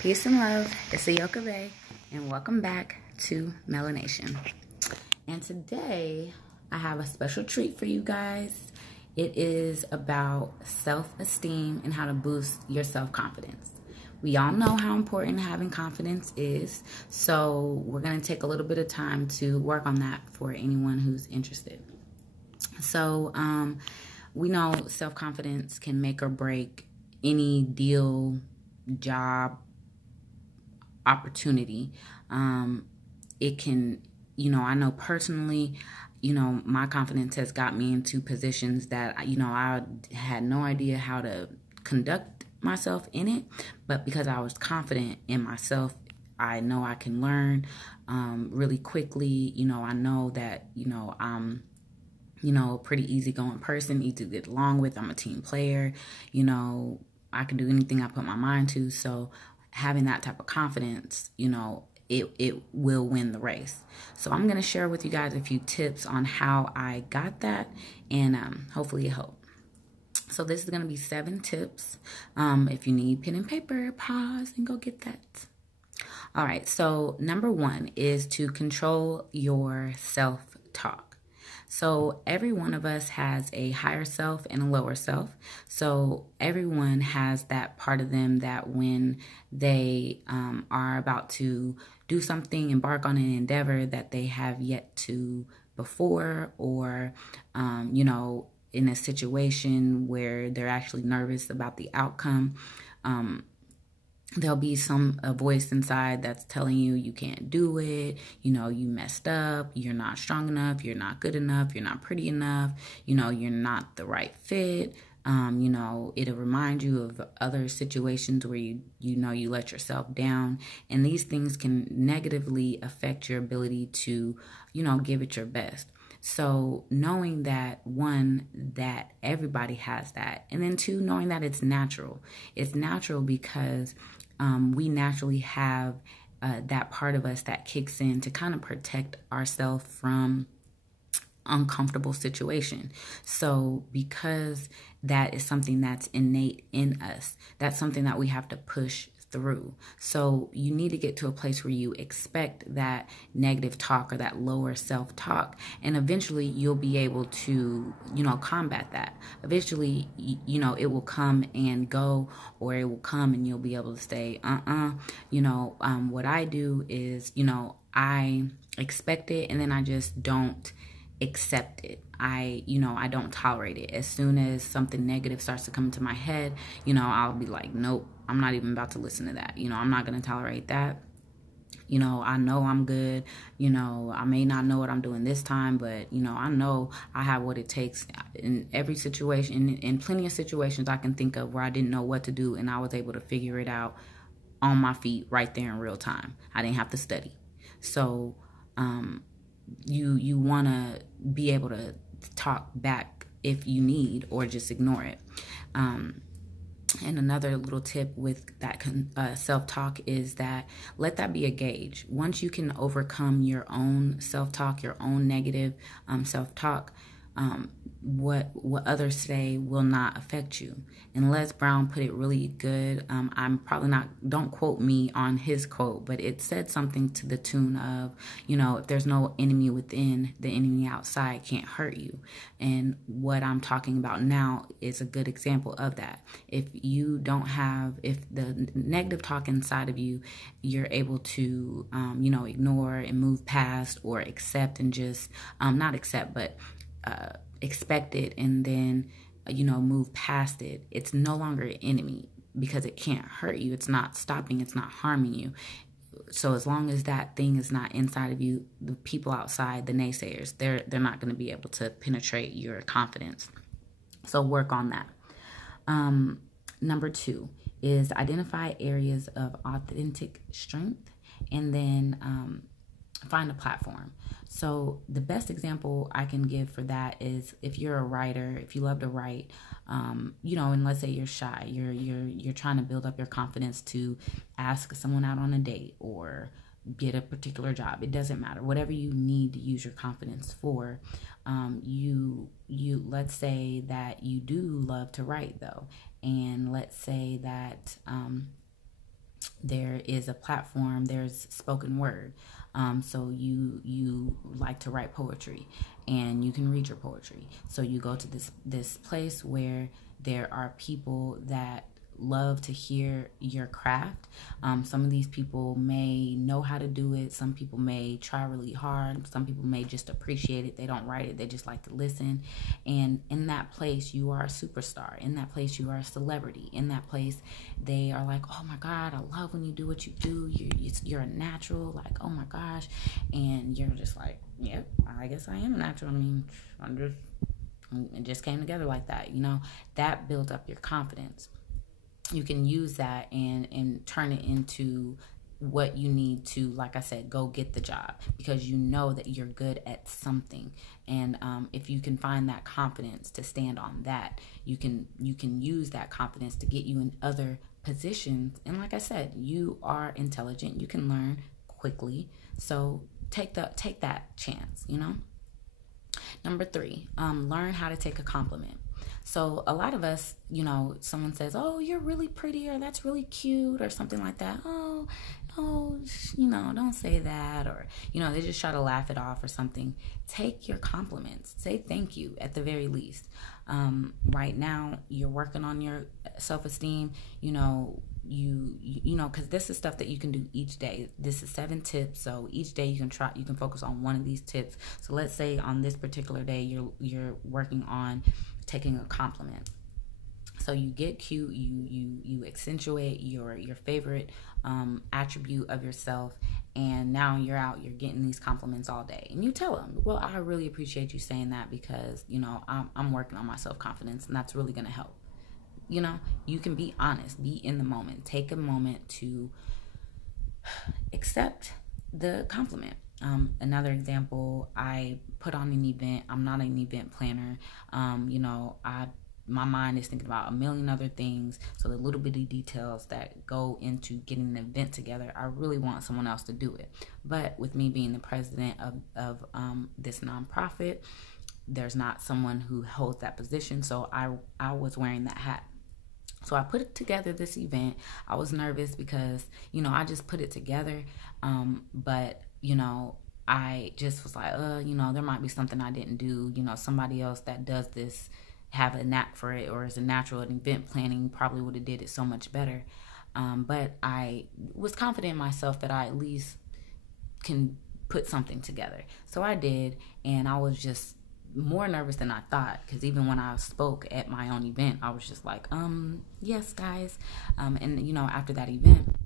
Peace and love. It's Ahyokabey, and welcome back to Melanation. And today I have a special treat for you guys. It is about self-esteem and how to boost your self-confidence. We all know how important having confidence is, so we're going to take a little bit of time to work on that for anyone who's interested. So we know self-confidence can make or break any deal, job, opportunity. It can, I know personally, my confidence has got me into positions that, I had no idea how to conduct myself in it, but because I was confident in myself, I know I can learn really quickly. I know that, I'm a pretty easygoing person, easy to get along with. I'm a team player. I can do anything I put my mind to. So having that type of confidence, it will win the race. So I'm going to share with you guys a few tips on how I got that, and hopefully it helped. So this is going to be 7 tips. If you need pen and paper, pause and go get that. All right. So number 1 is to control your self-talk. So every one of us has a higher self and a lower self. So everyone has that part of them that when they are about to do something, embark on an endeavor that they have yet to before, or, in a situation where they're actually nervous about the outcome, there'll be a voice inside that's telling you you can't do it, you messed up, you're not strong enough, you're not good enough, you're not pretty enough, you're not the right fit. It'll remind you of other situations where you let yourself down, and these things can negatively affect your ability to, give it your best. So knowing that, 1, that everybody has that, and then 2, knowing that it's natural. It's natural because we naturally have that part of us that kicks in to kind of protect ourselves from uncomfortable situation. So because that is something that's innate in us, that's something that we have to push through. So you need to get to a place where you expect that negative talk or that lower self-talk, and eventually you'll be able to, combat that. Eventually, it will come and go, or it will come and you'll be able to say, what I do is, I expect it, and then I just don't accept it. I don't tolerate it. As soon as something negative starts to come into my head, I'll be like, nope, I'm not even about to listen to that. I'm not going to tolerate that. I know I'm good. I may not know what I'm doing this time, but, I know I have what it takes in every situation. In plenty of situations I can think of where I didn't know what to do, and I was able to figure it out on my feet right there in real time. I didn't have to study. So, you want to be able to talk back if you need, or just ignore it. And another little tip with that self-talk is that let that be a gauge. Once you can overcome your own self-talk, your own negative self-talk, what others say will not affect you. And Les Brown put it really good. I'm probably not, don't quote me on his quote, but it said something to the tune of, if there's no enemy within, the enemy outside can't hurt you. And what I'm talking about now is a good example of that. If you don't have, if the negative talk inside of you, you're able to, ignore and move past, or accept and just, not accept, but expect it, and then move past it. It's no longer an enemy because it can't hurt you. It's not stopping, it's not harming you. So as long as that thing is not inside of you, the people outside, the naysayers, they're not going to be able to penetrate your confidence. So work on that. Number 2 is identify areas of authentic strength, and then find a platform. So the best example I can give for that is if you're a writer, if you love to write, and let's say you're shy, you're trying to build up your confidence to ask someone out on a date or get a particular job. It doesn't matter. Whatever you need to use your confidence for, you let's say that you do love to write though, and let's say that there is a platform, there's spoken word. So you like to write poetry, and you can read your poetry. So you go to this place where there are people that love to hear your craft. Some of these people may know how to do it. Some people may try really hard. Some people may just appreciate it. They don't write it. They just like to listen. And in that place, you are a superstar. In that place, you are a celebrity. In that place, they are like, oh my God, I love when you do what you do. You're a natural. Like, oh my gosh. And you're just like, yep, I guess I am a natural. I mean, it just came together like that. That builds up your confidence. You can use that and turn it into what you need to, like I said, go get the job, because you know that you're good at something. And if you can find that confidence to stand on that, you can use that confidence to get you in other positions. And like I said, you are intelligent. You can learn quickly. So take that chance. Number 3, learn how to take a compliment. So a lot of us, someone says, oh, you're really pretty, or that's really cute, or something like that. Oh, no, don't say that. Or, they just try to laugh it off or something. Take your compliments. Say thank you at the very least. Right now, you're working on your self-esteem, because this is stuff that you can do each day. This is 7 tips. So each day you can focus on one of these tips. So let's say on this particular day, you're working on taking a compliment. So you get cute, you accentuate your favorite attribute of yourself, and now you're getting these compliments all day, and you tell them, well, I really appreciate you saying that, because I'm working on my self-confidence, and that's really going to help. You can be honest, be in the moment, take a moment to accept the compliment. Another example, I put on an event. I'm not an event planner. My mind is thinking about a million other things. So the little bitty details that go into getting an event together, I really want someone else to do it. But with me being the president of this nonprofit, there's not someone who holds that position. So I was wearing that hat. So I put together this event. I was nervous because, I just put it together. But I just was like, there might be something I didn't do. Somebody else that does this have a knack for it, or is a natural at event planning, probably would have did it so much better. But I was confident in myself that I at least can put something together. So I did, and I was just more nervous than I thought, because even when I spoke at my own event, I was just like, yes, guys. And after that event,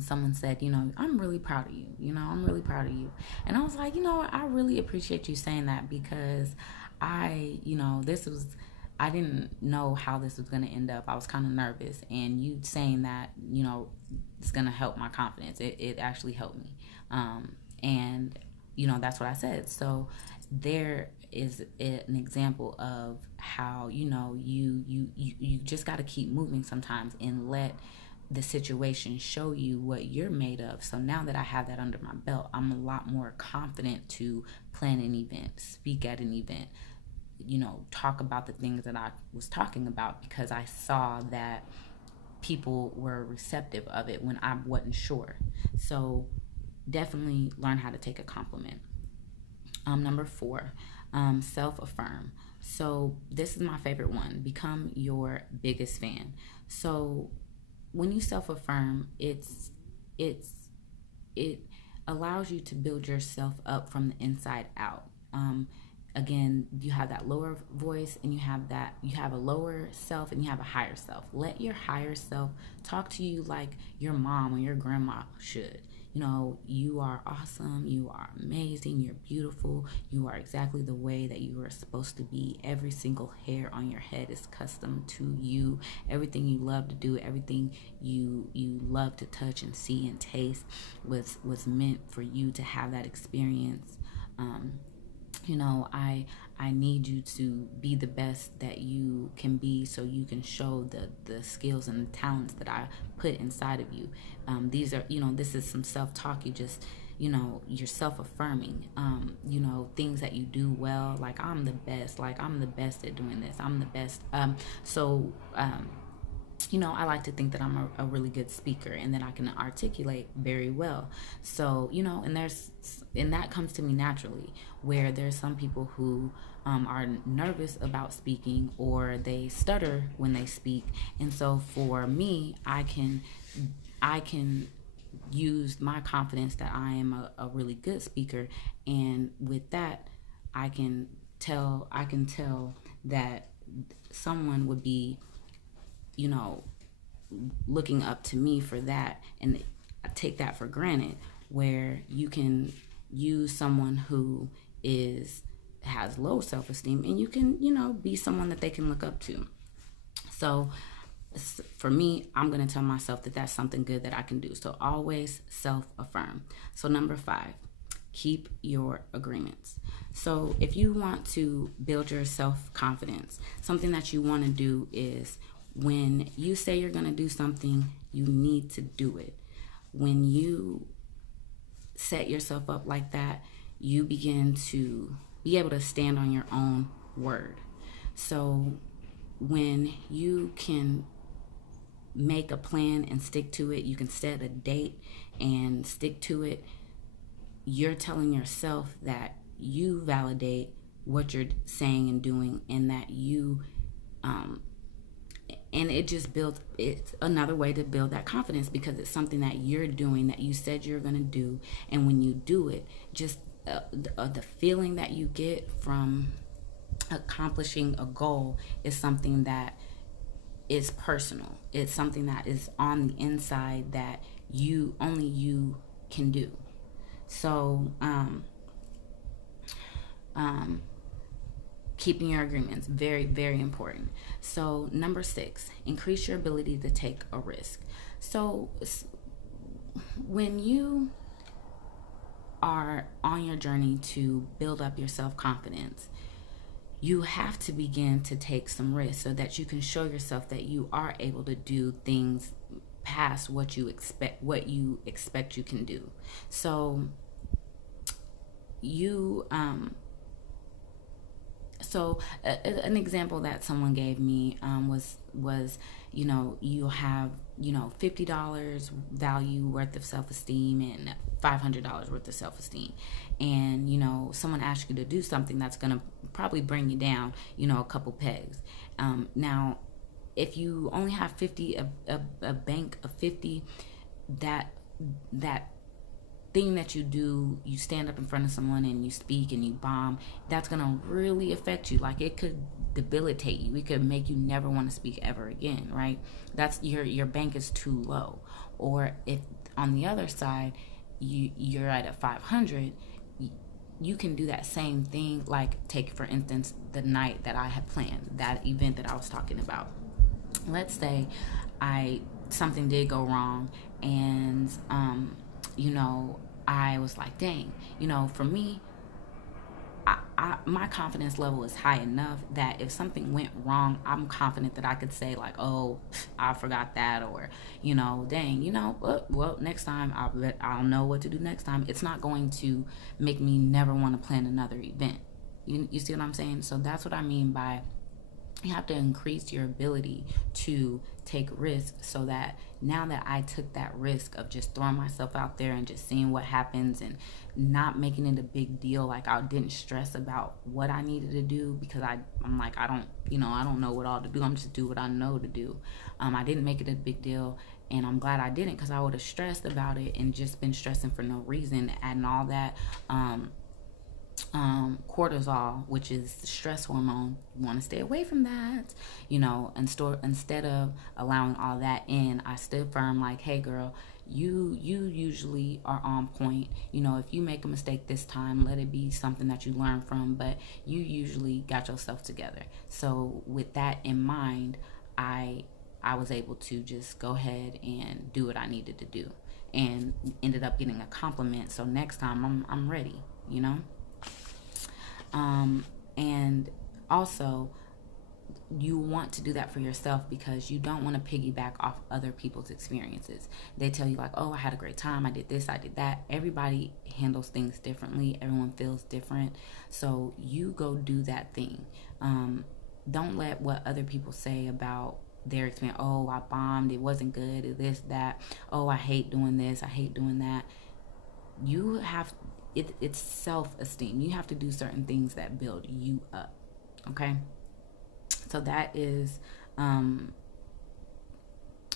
someone said, I'm really proud of you. I'm really proud of you. And I was like, I really appreciate you saying that, because I didn't know how this was going to end up. I was kind of nervous, and you saying that, it's going to help my confidence. It actually helped me. And that's what I said. So there is an example of how, you just got to keep moving sometimes, and let the situation show you what you're made of. So now that I have that under my belt, I'm a lot more confident to plan an event, speak at an event, talk about the things that I was talking about, because I saw that people were receptive of it when I wasn't sure. So definitely learn how to take a compliment. Number 4, self-affirm. So this is my favorite one. Become your biggest fan. So when you self-affirm, it allows you to build yourself up from the inside out. Again, you have that lower voice, and you have a lower self, and you have a higher self. Let your higher self talk to you like your mom or your grandma should. You are awesome. You are amazing. You're beautiful. You are exactly the way that you are supposed to be. Every single hair on your head is custom to you. Everything you love to do, everything you love to touch and see and taste was meant for you to have that experience. I need you to be the best that you can be, so you can show the skills and the talents that I put inside of you. These are, this is some self-talk. You just, you're self-affirming, things that you do well. Like, I'm the best. Like, I'm the best at doing this. I'm the best. I like to think that I'm a really good speaker and that I can articulate very well. So, and that comes to me naturally, where there's some people who are nervous about speaking or they stutter when they speak. And so for me, I can use my confidence that I am a really good speaker. And with that, I can tell that someone would be, you know, looking up to me for that, and I take that for granted, where you can use someone who is has low self-esteem, and you can, be someone that they can look up to. So for me, I'm going to tell myself that that's something good that I can do. So always self-affirm. So number 5, keep your agreements. So if you want to build your self-confidence, something that you want to do is, when you say you're going to do something, you need to do it. When you set yourself up like that, you begin to be able to stand on your own word. So when you can make a plan and stick to it, you can set a date and stick to it, you're telling yourself that you validate what you're saying and doing, and that and it just builds, it's another way to build that confidence, because it's something that you're doing, that you said you're going to do. And when you do it, just the feeling that you get from accomplishing a goal is something that is personal. It's something that is on the inside that only you can do. So keeping your agreements, very, very important. So number 6, increase your ability to take a risk. So when you are on your journey to build up your self-confidence, you have to begin to take some risks so that you can show yourself that you are able to do things past what you expect you can do. So an example that someone gave me was you have $50 value worth of self-esteem and $500 worth of self-esteem, and someone asks you to do something that's going to probably bring you down a couple pegs. Now if you only have 50, a bank of 50, that thing that you do, you stand up in front of someone and you speak and you bomb, that's gonna really affect you. Like, it could debilitate you. It could make you never want to speak ever again, right? That's your bank is too low. Or if on the other side you're at a 500, you can do that same thing. Like, take for instance the night that I had planned, that event that I was talking about. Let's say something did go wrong, and I was like, dang, for me, my confidence level is high enough that if something went wrong, I'm confident that I could say, like, oh, I forgot that, or dang, well, next time I'll know what to do next time. It's not going to make me never want to plan another event. You see what I'm saying? So that's what I mean by, you have to increase your ability to take risks, so that now that I took that risk of just throwing myself out there and just seeing what happens and not making it a big deal, like, I didn't stress about what I needed to do, because I'm like, I don't know what all to do. I'm just do what I know to do. I didn't make it a big deal, and I'm glad I didn't, because I would have stressed about it and just been stressing for no reason, adding all that cortisol, which is the stress hormone. You want to stay away from that, instead of allowing all that in, I stood firm, like, hey girl, you usually are on point. If you make a mistake this time, let it be something that you learn from, but you usually got yourself together. So with that in mind, I was able to just go ahead and do what I needed to do, and ended up getting a compliment. So next time I'm ready, and also, you want to do that for yourself, because you don't want to piggyback off other people's experiences. They tell you, like, oh, I had a great time, I did this, I did that. Everybody handles things differently. Everyone feels different. So you go do that thing. Don't let what other people say about their experience. Oh, I bombed, it wasn't good, this, that. Oh, I hate doing this, I hate doing that. You have it's self-esteem. You have to do certain things that build you up. Okay, so that is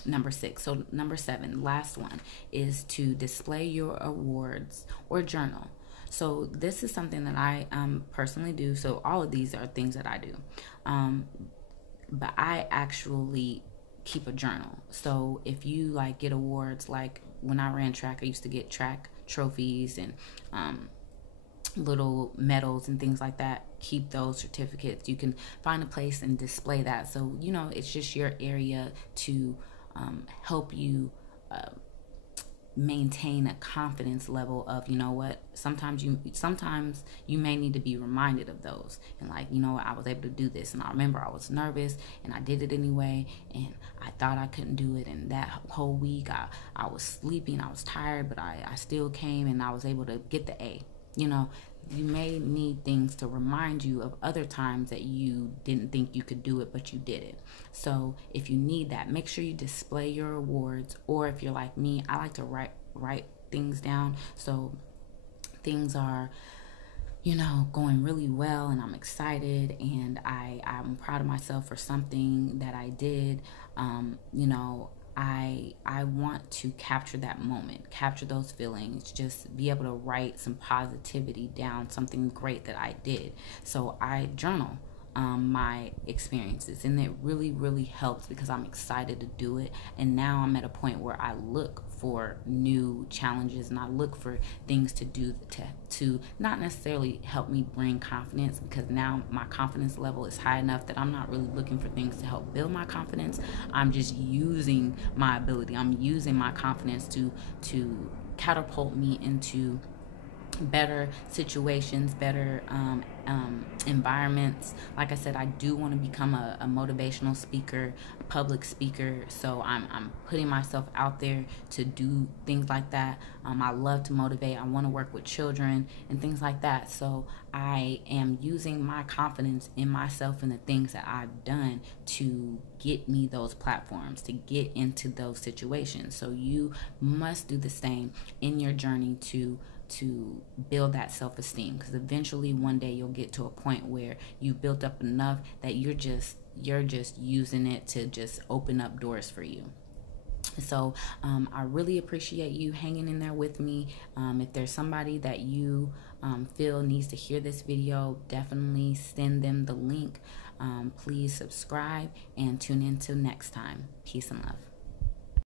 number 6. So number 7, last one, is to display your awards or journal. So this is something that I personally do. So all of these are things that I do, but I actually keep a journal. So if you like get awards, like when I ran track, I used to get track trophies and little medals and things like that. Keep those certificates. You can find a place and display that. So it's just your area to help you maintain a confidence level of, what, sometimes you may need to be reminded of those, and like, I was able to do this, and I remember I was nervous and I did it anyway, and I thought I couldn't do it, and that whole week I was sleeping, I was tired, but I still came and I was able to get the A. You may need things to remind you of other times that you didn't think you could do it, but you did it. So if you need that, make sure you display your awards. Or if you're like me, I like to write things down. So things are, going really well, and I'm excited, and I'm proud of myself for something that I did. I want to capture that moment, capture those feelings, just be able to write some positivity down, something great that I did. So I journal my experiences, and it really helps because I'm excited to do it. And now I'm at a point where I look for new challenges, and I look for things to do to not necessarily help me bring confidence, because now my confidence level is high enough that I'm not really looking for things to help build my confidence. I'm just using my ability. I'm using my confidence to catapult me into better situations, better environments. Like I said, I do want to become a motivational speaker, a public speaker. So I'm putting myself out there to do things like that. I love to motivate. I want to work with children and things like that. So I am using my confidence in myself and the things that I've done to get me those platforms, to get into those situations. So you must do the same in your journey to build that self-esteem, because eventually one day you'll get to a point where you built up enough that you're just using it to just open up doors for you. So I really appreciate you hanging in there with me. If there's somebody that you feel needs to hear this video, definitely send them the link. Please subscribe and tune in till next time. Peace and love.